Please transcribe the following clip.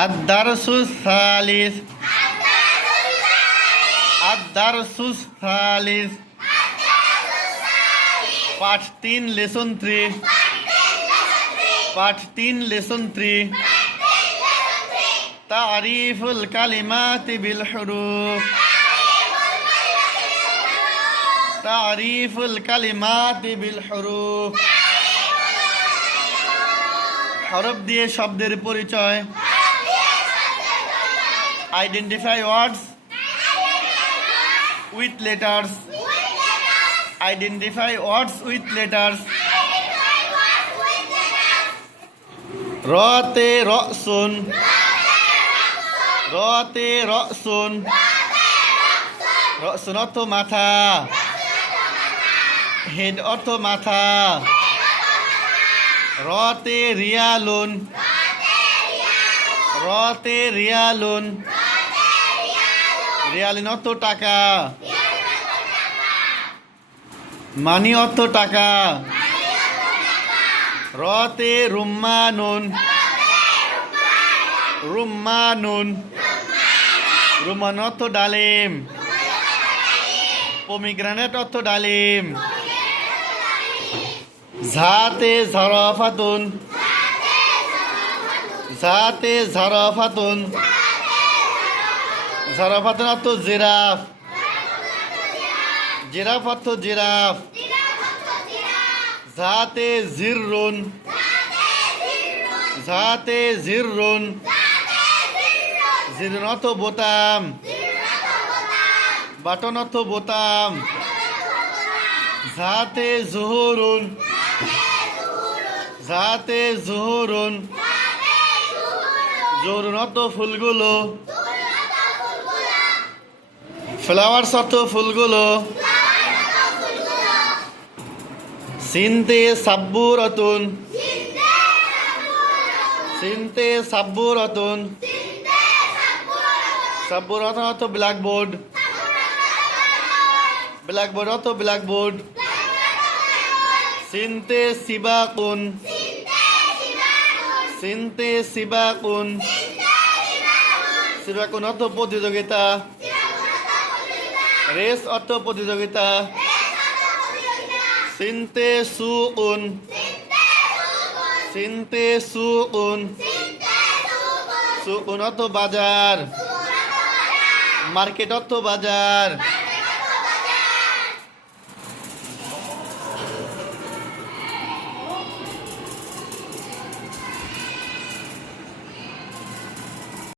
আদ-দারসুস সালিস। আদ-দারসুস সালিস। পাঠ 3 লেসন 3। পাঠ 3 লেসন 3। তারিফুল কালিমাতি বিল হুরুফ। তারিফুল কালিমাতি বিল হুরুফ। হরফ দিয়ে শব্দের পরিচয়। Identify words with letters. Identify words with letters. রতে রসুন। রতে রসুন। রসুন অর্থ মাথা। হেড অর্থ মাথা। রতে রিয়ালুন। রতে রিয়ালুন। রিয়ালিন অর্থ টাকা। মানি অর্থ টাকা। রতে রুম্মানুন। রুম্মানুন। রুম্মান অর্থ ডালিম। পমিগ্রানেট অর্থ ডালিম। ঝাতে ঝরাফাতুন। ঝাতে ঝরাফাতুন। ঝরাফাতুন অর্থ জিরাফ। জিরাফ অর্থ জিরাফ। ঝাতে জিররুন। ঝাতে জিররুন। জিররুন অর্থ বোতাম। বাটন অর্থ বোতাম। ঝাতে জুহুরুন। ঝাতে জুহুরুন। জুহুরুন অর্থ ফুলগুলো। ফ্লাওয়ার্স অর্থ ফুলগুলো। সিনতে সাব্বুরাতুন। সিনতে সাব্বুরাতুন। সাব্বুরাতুন অর্থ ব্ল্যাকবোর্ড। ব্ল্যাকবোর্ড অর্থ ব্ল্যাকবোর্ড। সিনতে সিবাকুন। সিনতে সিবাকুন। সিবাকুন অর্থ প্রতিযোগিতা। রেস অর্থ প্রতিযোগিতা। সিনতে সুকুন। সিনতে সুকুন। সুকুন অর্থ বাজার। মার্কেট অর্থ বাজার।